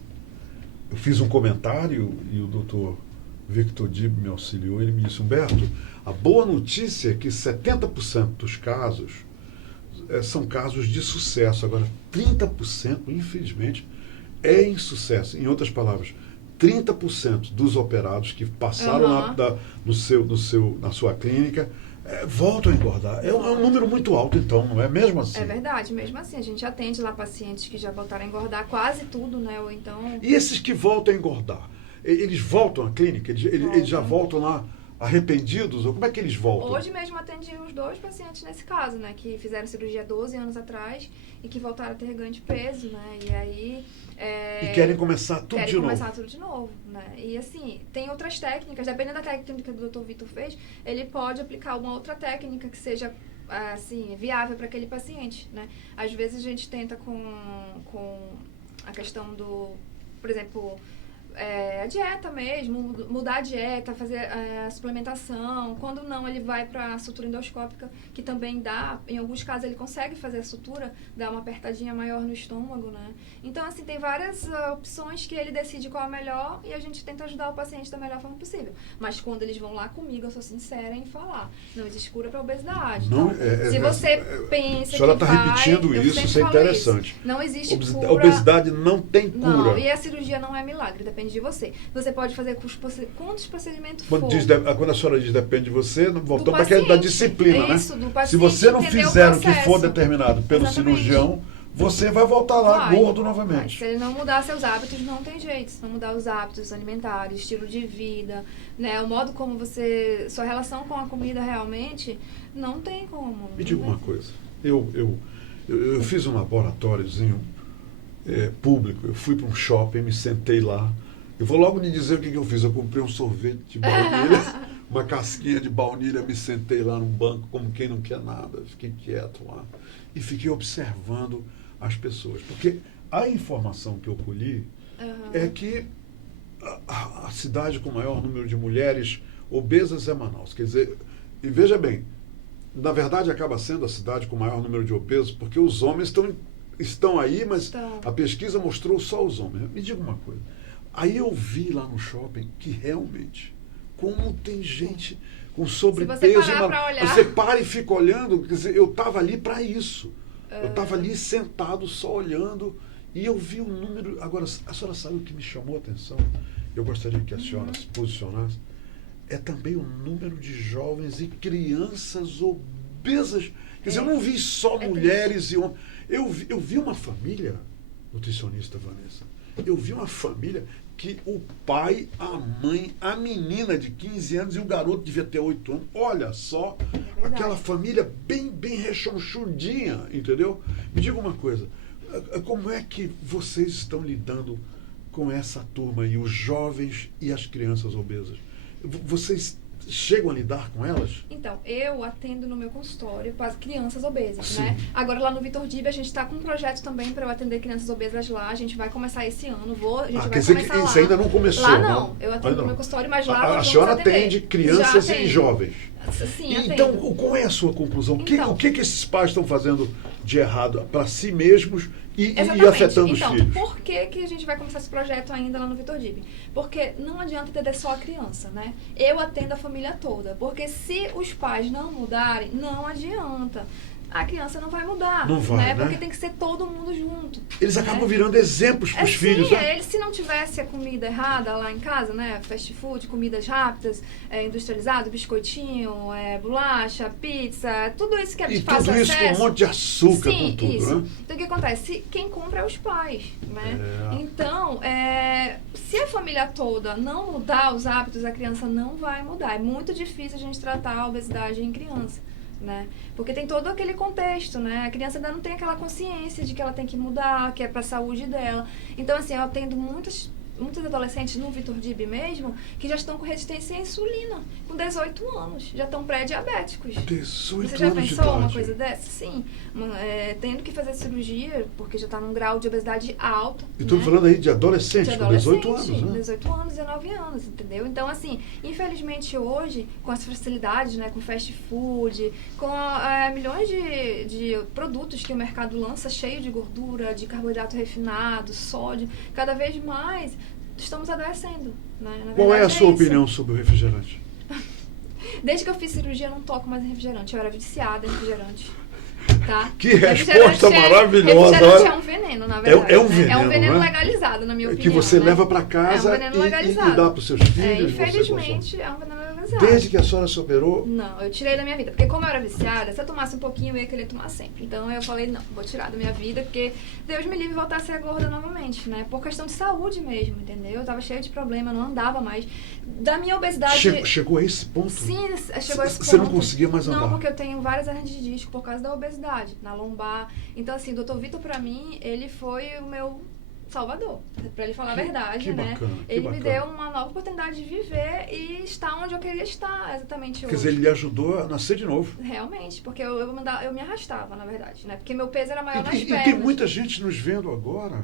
fiz um comentário e o doutor Victor Dib me auxiliou, ele me disse: Humberto, a boa notícia é que 70% dos casos são casos de sucesso. Agora, 30%, infelizmente, é insucesso. Em outras palavras, 30% dos operados que passaram na sua clínica voltam a engordar. É um número muito alto, então, não é mesmo assim? É verdade, mesmo assim. A gente atende lá pacientes que já voltaram a engordar quase tudo, né? Ou então... E esses que voltam a engordar, eles voltam à clínica? Eles já voltam lá arrependidos? Ou como é que eles voltam? Hoje mesmo atendi uns 2 pacientes nesse caso, né? Que fizeram cirurgia 12 anos atrás e que voltaram a ter ganho de peso, né? E aí... E querem começar tudo de novo. Querem começar tudo de novo, né? E assim, tem outras técnicas. Dependendo da técnica que o Dr. Vitor fez, ele pode aplicar uma outra técnica que seja, assim, viável para aquele paciente, né? Às vezes a gente tenta com a questão do, por exemplo... a dieta mesmo, mudar a dieta, fazer a suplementação. Quando não, ele vai para a sutura endoscópica, que também dá, em alguns casos ele consegue fazer a sutura, dar uma apertadinha maior no estômago, né? Então, assim, tem várias opções que ele decide qual é a melhor e a gente tenta ajudar o paciente da melhor forma possível. Mas quando eles vão lá comigo, eu sou sincera em falar, não existe cura para obesidade. Não, então, se você pensa a senhora está repetindo isso é interessante. Não existe cura. A obesidade não tem cura. Não, e a cirurgia não é milagre, depende de você. Você pode fazer quantos procedimentos Quando, for. quando a senhora diz depende de você, voltamos para paciente. da disciplina, Isso, né? do paciente Se você não entender o fizer o que processo. for determinado pelo Exatamente. cirurgião, você vai voltar lá Vai. gordo Mas novamente. se ele não mudar seus hábitos, não tem jeito. Se não mudar os hábitos alimentares, estilo de vida, né? O modo como sua relação com a comida realmente, não tem como. Me diga uma coisa. Eu fiz um laboratóriozinho público. Eu fui para um shopping, me sentei lá. Eu vou logo lhe dizer o que eu fiz. Eu comprei um sorvete de baunilha, uma casquinha de baunilha, me sentei lá no banco como quem não quer nada. Fiquei quieto lá e fiquei observando as pessoas. Porque a informação que eu colhi é que a cidade com o maior número de mulheres obesas é Manaus. Quer dizer, e veja bem, na verdade acaba sendo a cidade com o maior número de obesos, porque os homens estão aí, mas a pesquisa mostrou só os homens. Me diga uma coisa. Aí eu vi lá no shopping que realmente, como tem gente com sobrepeso. Se você parar pra olhar. Você para e fica olhando, quer dizer, eu estava ali para isso. Eu estava ali sentado, só olhando, e eu vi o número. Agora, a senhora sabe o que me chamou a atenção? Eu gostaria que a senhora se posicionasse. É também o número de jovens e crianças obesas. Quer dizer, eu não vi só mulheres e homens. Eu vi uma família, nutricionista Vanessa, eu vi uma família que o pai, a mãe, a menina de 15 anos e o garoto devia ter 8 anos. Olha só, aquela família bem rechonchudinha, entendeu? Me diga uma coisa, como é que vocês estão lidando com essa turma aí, os jovens e as crianças obesas? Vocês chegam a lidar com elas? Então, eu atendo no meu consultório para as crianças obesas, Sim. né? Agora, lá no Vitor Dib, a gente está com um projeto também para eu atender crianças obesas lá. A gente vai começar esse ano. A gente vai quer dizer começar que lá. isso ainda não começou, lá né? não. Eu atendo no meu consultório, mas lá A vamos senhora atender. atende crianças Já e atendo. jovens. Sim, Então, atendo. qual é a sua conclusão? Então, o que esses pais estão fazendo de errado para si mesmos e exatamente. afetando então, os filhos? Por que a gente vai começar esse projeto ainda lá no Vitor Dib? Porque não adianta atender só a criança, né? Eu atendo a família toda. Porque se os pais não mudarem, não adianta. A criança não vai mudar, Não vai, né? Porque tem que ser todo mundo junto. Eles acabam virando exemplos para os filhos, sim, né? Eles, se não tivesse a comida errada lá em casa, né? Fast food, comidas rápidas, industrializado, biscoitinho, bolacha, pizza, tudo isso que é de fácil tudo isso acesso. com um monte de açúcar, Sim, com tudo, isso. né? Então, o que acontece? Quem compra é os pais, né? Então, se a família toda não mudar os hábitos, a criança não vai mudar. É muito difícil a gente tratar a obesidade em criança. Né? Porque tem todo aquele contexto, né? A criança ainda não tem aquela consciência de que ela tem que mudar, que é para a saúde dela. Então, assim, eu atendo muitos adolescentes no Vitor Dib mesmo que já estão com resistência à insulina, com 18 anos, já estão pré-diabéticos. 18 Você já anos de pensou uma idade. coisa dessa? Sim. Tendo que fazer cirurgia, porque já está num grau de obesidade alto. E estou né? falando aí de adolescentes, com 18 anos, né? 18 anos, 19 anos, entendeu? Então, assim, infelizmente hoje, com as facilidades, né, com fast food, com milhões de produtos que o mercado lança cheio de gordura, de carboidrato refinado, sódio, cada vez mais estamos adoecendo. Né? Na Qual é a verdade, sua isso. opinião sobre o refrigerante? Desde que eu fiz cirurgia, eu não toco mais em refrigerante. Eu era viciada em refrigerante. Tá? Que resposta maravilhosa! Refrigerante é um veneno, na verdade. É um veneno, é um veneno né? legalizado, na minha opinião. Que você né? leva para casa é um veneno legalizado. e dá para os seus filhos. Infelizmente, é um veneno legalizado. Desde que a senhora se operou? Não, eu tirei da minha vida. Porque como eu era viciada, se eu tomasse um pouquinho, eu ia querer tomar sempre. Então eu falei, não, vou tirar da minha vida, porque Deus me livre voltar a ser gorda novamente, né? Por questão de saúde mesmo, entendeu? Eu tava cheia de problema, não andava mais. Da minha obesidade... Chegou a esse ponto? Sim, chegou a esse ponto. Você não conseguia mais andar? Não, porque eu tenho várias hernias de disco por causa da obesidade, na lombar. Então, assim, o Dr. Vitor, pra mim, ele foi o meu salvador, pra ele falar a verdade, né? Bacana, ele me deu uma nova oportunidade de viver e estar onde eu queria estar, exatamente hoje. Quer dizer, ele lhe ajudou a nascer de novo. Realmente, porque eu me arrastava, na verdade, né? Porque meu peso era maior nas E pernas. tem muita gente nos vendo agora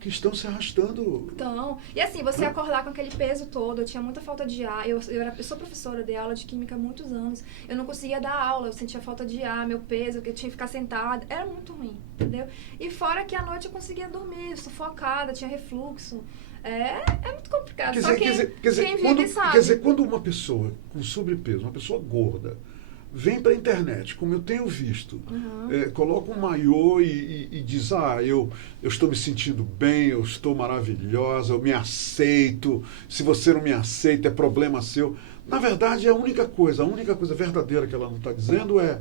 que estão se arrastando. Então, e assim, você acordar com aquele peso todo, eu tinha muita falta de ar, eu sou professora, dei aula de química há muitos anos, eu não conseguia dar aula, eu sentia falta de ar, meu peso, que eu tinha que ficar sentada, era muito ruim, entendeu? E fora que à noite eu conseguia dormir, sufocada, tinha refluxo, é muito complicado, só quem vive sabe. Quer dizer, quando uma pessoa com sobrepeso, uma pessoa gorda, vem para a internet, como eu tenho visto, Uhum. coloca um maiô e diz, eu estou me sentindo bem, eu estou maravilhosa, eu me aceito, se você não me aceita é problema seu. Na verdade, a única coisa verdadeira que ela não está dizendo é,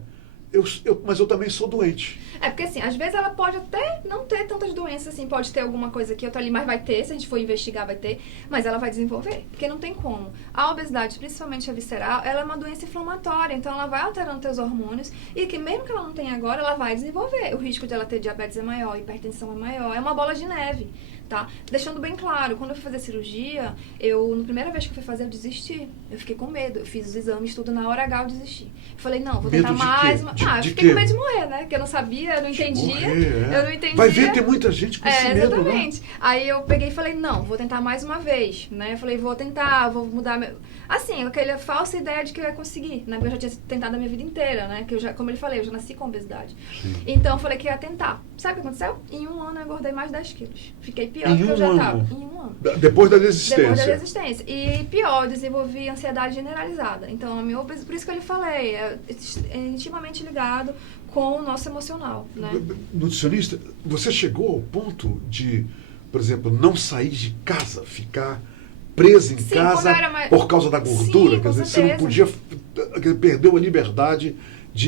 mas eu também sou doente. É porque assim, às vezes ela pode até não ter tantas doenças, assim, pode ter alguma coisa aqui, outra ali, mas vai ter, se a gente for investigar, vai ter, mas ela vai desenvolver, porque não tem como. A obesidade, principalmente a visceral, ela é uma doença inflamatória, então ela vai alterando teus hormônios e que mesmo que ela não tenha agora, ela vai desenvolver. O risco de ela ter diabetes é maior, hipertensão é maior, é uma bola de neve. Tá? Deixando bem claro, quando eu fui fazer cirurgia, na primeira vez que eu fui fazer, eu desisti. Eu fiquei com medo. Eu fiz os exames, tudo na hora H, eu desisti. Eu falei, não, vou tentar mais. Eu fiquei com medo de morrer, né? Porque eu não sabia, eu não entendia. Eu não entendia. Vai ver, tem muita gente com esse medo, exatamente. Né? Aí eu peguei e falei, não, vou tentar mais uma vez, né? Eu falei, vou tentar, vou mudar meu... Assim, aquela falsa ideia de que eu ia conseguir, né? Porque eu já tinha tentado a minha vida inteira, né? Que como ele falei, eu já nasci com obesidade. Sim. Então eu falei que ia tentar. Sabe o que aconteceu? Em 1 ano eu engordei mais 10 quilos. Fiquei pior do que eu já estava. Em 1 ano. Depois da desistência. Depois da desistência. E pior, eu desenvolvi ansiedade generalizada. Então, a minha obesidade, por isso que eu lhe falei, é intimamente ligado com o nosso emocional, né? Nutricionista, você chegou ao ponto de, por exemplo, não sair de casa, ficar presa em casa por causa da gordura? Sim, quer dizer, você não podia, perdeu a liberdade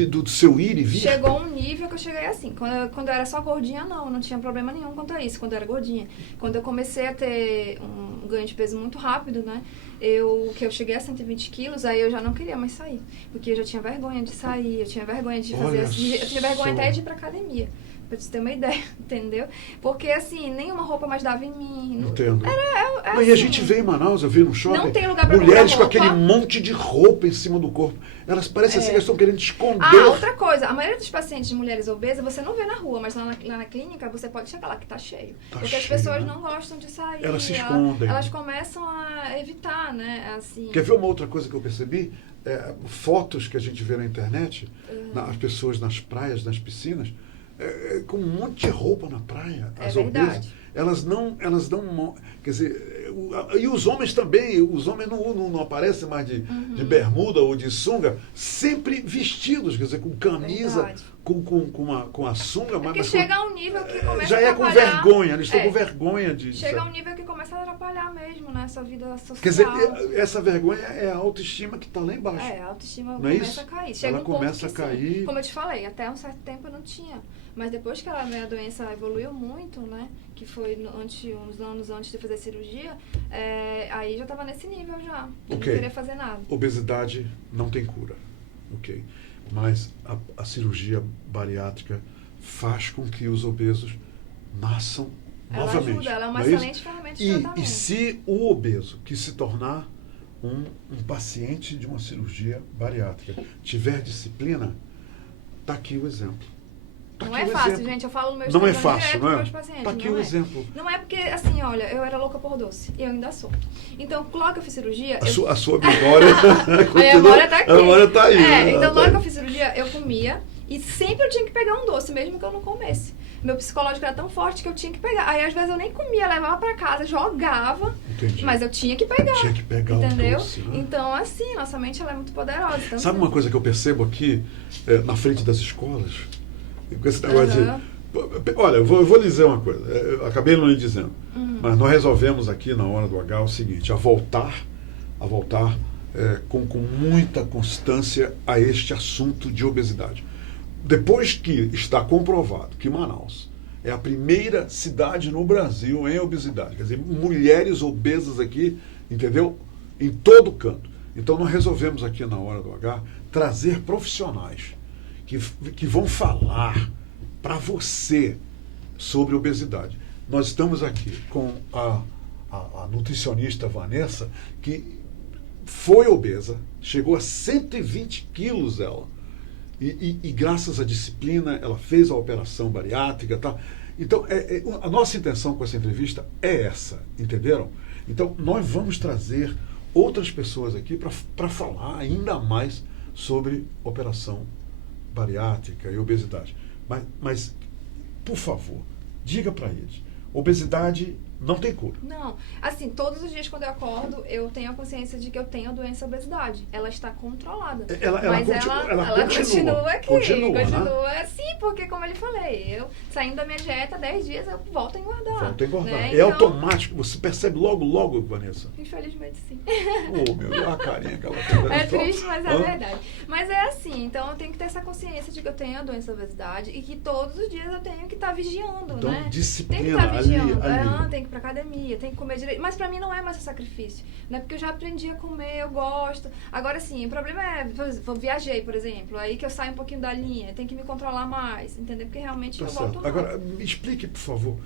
do seu ir e vir? Chegou um nível que eu cheguei assim. Quando eu era só gordinha, não tinha problema nenhum quanto a isso, quando eu era gordinha. Quando eu comecei a ter um ganho de peso muito rápido, né? Eu cheguei a 120 quilos, aí eu já não queria mais sair. Porque eu já tinha vergonha de sair, eu tinha vergonha de fazer assim, eu tinha vergonha até de ir pra academia. Pra você ter uma ideia, entendeu? Porque, assim, nenhuma roupa mais dava em mim. Entendo. Era e assim, a gente vê em Manaus, eu vi no shopping, não tem lugar pra mulheres com aquele monte de roupa em cima do corpo. Elas parecem assim que elas estão querendo esconder. Outra coisa, a maioria dos pacientes de mulheres obesas você não vê na rua, mas lá na clínica você pode chegar lá que tá cheio. Porque cheio, as pessoas não gostam de sair. Elas se escondem. Elas começam a evitar, né? Assim. Quer ver uma outra coisa que eu percebi? Fotos que a gente vê na internet, as pessoas nas praias, nas piscinas, com um monte de roupa na praia, as obesas, elas não, quer dizer, e os homens também, os homens não aparecem mais de bermuda ou de sunga, sempre vestidos, quer dizer, com camisa, com a sunga, mas chega a um nível que começa já a com vergonha, eles estão com vergonha de... Chega a um nível que começa a atrapalhar mesmo, né, essa vida social. Quer dizer, essa vergonha é a autoestima que está lá embaixo. A autoestima não começa a cair. Chega ela um ponto começa que, a cair. Sim, como eu te falei, até um certo tempo eu não tinha. Mas depois que a minha doença evoluiu muito, né, que foi uns anos antes de fazer cirurgia, aí já estava nesse nível já. Não queria fazer nada. Obesidade não tem cura. Ok. Mas a cirurgia bariátrica faz com que os obesos nasçam novamente. Ela ajuda, ela é uma excelente ferramenta de tratamento. E se o obeso que se tornar um paciente de uma cirurgia bariátrica tiver disciplina, está aqui o exemplo. Não é fácil, gente. Eu falo no meu Não é fácil, não é? Meus pacientes. Está aqui o exemplo. Não é porque, assim, olha, eu era louca por doce. E eu ainda sou. Então, logo que eu fiz cirurgia... A sua memória... a memória está aqui. A memória está aí. Então, logo que eu fiz cirurgia, eu comia. E sempre eu tinha que pegar um doce, mesmo que eu não comesse. Meu psicológico era tão forte que eu tinha que pegar. Aí, às vezes, eu nem comia, levava pra casa, jogava. Entendi. Mas eu tinha que pegar. Tinha que pegar entendeu? O doce, né? Então, assim, nossa mente ela é muito poderosa. Então, sabe uma coisa que eu percebo aqui, na frente das escolas? Com esse negócio de... Olha, eu vou lhe dizer uma coisa. Eu acabei não lhe dizendo. Mas nós resolvemos aqui, na hora do H, o seguinte. A voltar com muita constância a este assunto de obesidade. Depois que está comprovado que Manaus é a primeira cidade no Brasil em obesidade, quer dizer, mulheres obesas aqui, entendeu? Em todo canto. Então nós resolvemos aqui na Hora do H trazer profissionais que vão falar para você sobre obesidade. Nós estamos aqui com a nutricionista Vanessa, que foi obesa, chegou a 120 quilos ela. E graças à disciplina, ela fez a operação bariátrica. Tá? Então, a nossa intenção com essa entrevista é essa, entenderam? Então, nós vamos trazer outras pessoas aqui para falar ainda mais sobre operação bariátrica e obesidade. Mas por favor, diga para eles, obesidade Não tem cura. Não. Assim, todos os dias quando eu acordo, eu tenho a consciência de que eu tenho a doença obesidade. Ela está controlada. Ela continua aqui. Continua, né? Sim, porque como eu lhe falei, eu saindo da minha dieta, 10 dias eu volto a engordar. Volta a engordar. Né? É então, automático, você percebe logo, Vanessa. Infelizmente, sim. Meu, a carinha que ela tem. É triste, mas é verdade. Mas é assim, então eu tenho que ter essa consciência de que eu tenho a doença da obesidade e que todos os dias eu tenho que estar vigiando, então, né? Disciplina, tem que estar vigiando. ali. Tem que ir pra academia, tem que comer direito. Mas pra mim não é mais um sacrifício, né? Porque eu já aprendi a comer, eu gosto. Agora sim, o problema é, eu viajei, por exemplo, aí que eu saio um pouquinho da linha, tem que me controlar mais, entendeu? Porque realmente Tá eu certo. volto mal. Agora, me explique, por favor.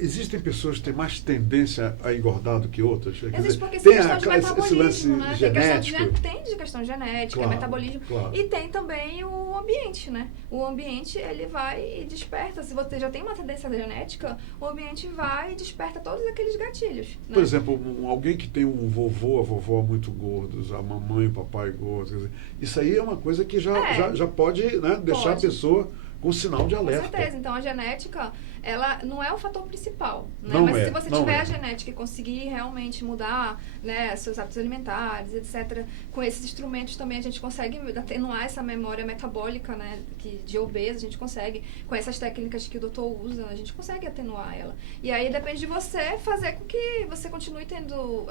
Existem pessoas que têm mais tendência a engordar do que outras? Existe porque tem questão de metabolismo, lance né? genético. Tem de questão genética, claro, metabolismo. Claro. E tem também o ambiente, né? O ambiente, ele vai e desperta. Se você já tem uma tendência genética, o ambiente vai e desperta todos aqueles gatilhos. Né? Por exemplo, alguém que tem um vovô, a vovó muito gordos, a mamãe e o papai gordos, quer dizer, isso aí é uma coisa que já pode, né, deixar a pessoa com sinal de alerta. Com certeza. Então, a genética, ela não é o fator principal, né? Não Mas é, se você tiver a genética e conseguir realmente mudar, né, seus hábitos alimentares, etc., com esses instrumentos também a gente consegue atenuar essa memória metabólica, né, de obeso, a gente consegue, com essas técnicas que o doutor usa, a gente consegue atenuar ela. E aí depende de você fazer com que você continue tendo,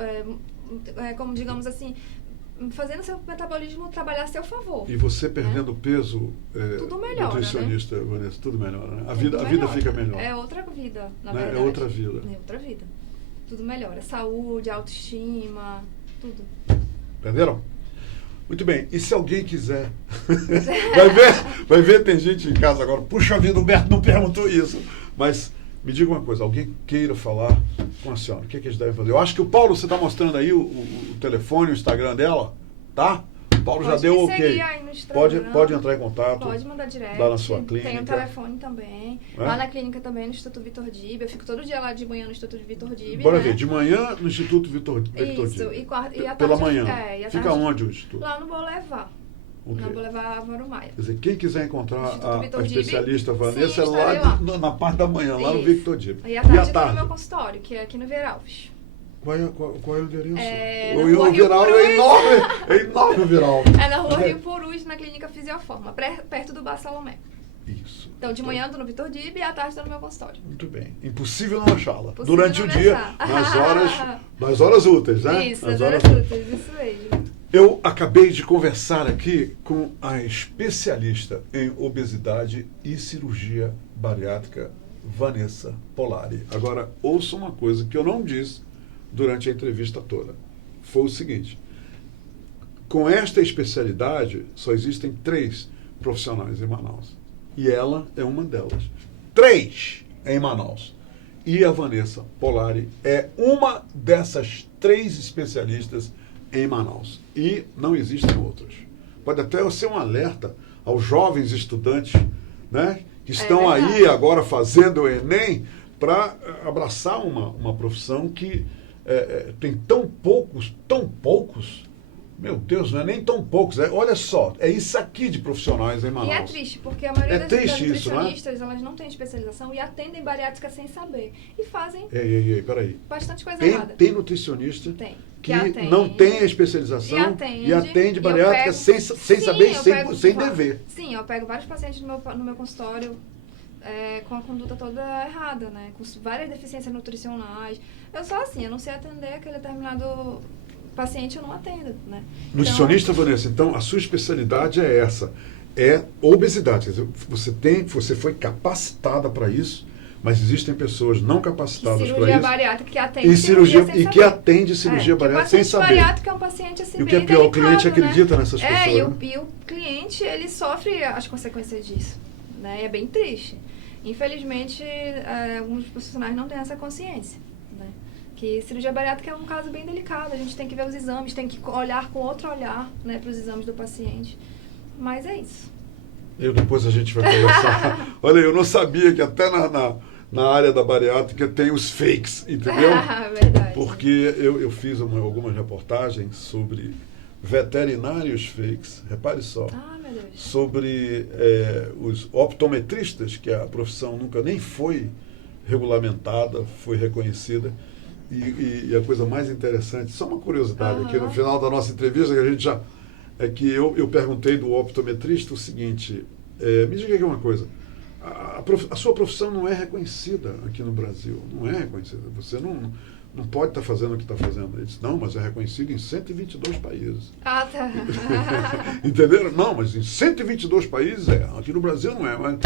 como digamos assim, fazendo seu metabolismo trabalhar a seu favor. E você perdendo peso, tudo melhora, nutricionista, né? Vanessa, tudo melhora, né? A vida fica melhor. É outra vida, na né? verdade. É outra vida. É outra vida. Tudo melhora. Saúde, autoestima, tudo. Entenderam? Muito bem. E se alguém quiser... vai ver, tem gente em casa agora. Puxa vida, o Humberto não perguntou isso. Mas me diga uma coisa, alguém queira falar com a senhora, o que eles devem fazer? Eu acho que o Paulo, você está mostrando aí o telefone, o Instagram dela, tá? O Paulo já deu ok. Pode entrar em contato. Pode mandar direto. Lá na sua clínica. Tem um telefone também. Lá na clínica também, no Instituto Vitor Dib. Eu fico todo dia lá de manhã no Instituto Vitor Dib. Bora ver, de manhã no Instituto Vitor Dib. Isso, e à tarde. Pela manhã. E à Fica tarde, onde o Instituto? Lá no Boulevard. Okay. Na Boulevard Álvaro Maia. Quer dizer, quem quiser encontrar a especialista Dib, Vanessa, sim, é lá na parte da manhã, lá no Victor Dib. E à tarde eu no meu consultório, que é aqui no Veralves. Qual é o endereço? O Veralves é enorme o Veralves. É na rua Rio Purus, na Clínica Fisioforma, perto do Bar Salomé. Isso. Então, de manhã estou no Vitor Dib e à tarde estou no meu consultório. Muito bem. Impossível não achá-la. Durante o dia, nas horas úteis, né? Isso, nas horas úteis, isso mesmo. Eu acabei de conversar aqui com a especialista em obesidade e cirurgia bariátrica, Vanessa Polari. Agora, ouça uma coisa que eu não disse durante a entrevista toda. Foi o seguinte: com esta especialidade, só existem 3 profissionais em Manaus. E ela é uma delas. 3 em Manaus. E a Vanessa Polari é uma dessas 3 especialistas em Manaus. E não existem outras. Pode até ser um alerta aos jovens estudantes, né, que estão aí agora fazendo o Enem para abraçar uma profissão que tem tão poucos, meu Deus, não é nem tão poucos, olha só, é isso aqui de profissionais em Manaus. E é triste, porque a maioria das nutricionistas, elas não têm especialização e atendem bariátrica sem saber. E fazem peraí. Bastante coisa errada. Tem nutricionista que atende, não tem a especialização e atende bariátrica sem saber e sem dever. Sim, eu pego vários pacientes no meu consultório com a conduta toda errada, né? Com várias deficiências nutricionais. Eu sou assim, eu não sei atender aquele determinado paciente, eu não atendo, né? Nutricionista, então, Vanessa, então a sua especialidade é essa, é obesidade. Quer dizer, você foi capacitada para isso, mas existem pessoas não capacitadas para isso. Cirurgia bariátrica que atende cirurgia sem saber. Que atende cirurgia bariátrica sem saber. O paciente bariátrico é um paciente assim, e o que é pior, o cliente acredita nessas pessoas. E o cliente, ele sofre as consequências disso, né? E é bem triste. Infelizmente, alguns profissionais não têm essa consciência, né? Que cirurgia bariátrica é um caso bem delicado, a gente tem que ver os exames, tem que olhar com outro olhar, né, para os exames do paciente. Mas é isso. Depois a gente vai conversar. Olha, eu não sabia que até na área da bariátrica tem os fakes, entendeu? Verdade. Porque eu fiz algumas reportagens sobre veterinários fakes, repare só, meu Deus. sobre os optometristas, que a profissão nunca nem foi regulamentada, foi reconhecida. E a coisa mais interessante, só uma curiosidade aqui no final da nossa entrevista, que a gente já... É que eu perguntei do optometrista o seguinte, me diga aqui uma coisa, a sua profissão não é reconhecida aqui no Brasil, não é reconhecida, você não pode estar fazendo o que está fazendo. Ele disse, não, mas é reconhecido em 122 países. Ah, tá. Entenderam? Não, mas em 122 países aqui no Brasil não é, mas...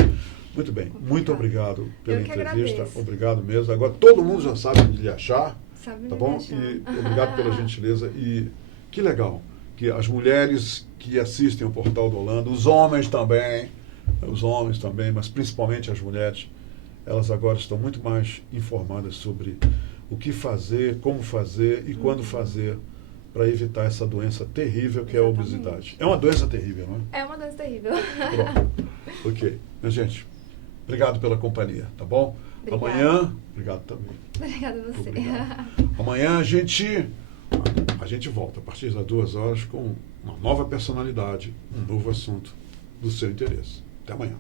Muito bem, muito obrigado pela entrevista, agradeço. Obrigado mesmo. Agora todo mundo já sabe onde lhe achar, Sabe tá me bom? achar. E obrigado pela gentileza e que legal que as mulheres que assistem o Portal do Holanda, os homens também, mas principalmente as mulheres, elas agora estão muito mais informadas sobre o que fazer, como fazer e quando fazer para evitar essa doença terrível que é a obesidade. É uma doença terrível, não é? É uma doença terrível. Pronto. Ok. Minha gente, obrigado pela companhia, tá bom? Obrigada. Amanhã, obrigado também. Obrigada a você. Obrigado. Amanhã a gente volta a partir das 2 horas com uma nova personalidade, um novo assunto do seu interesse. Até amanhã.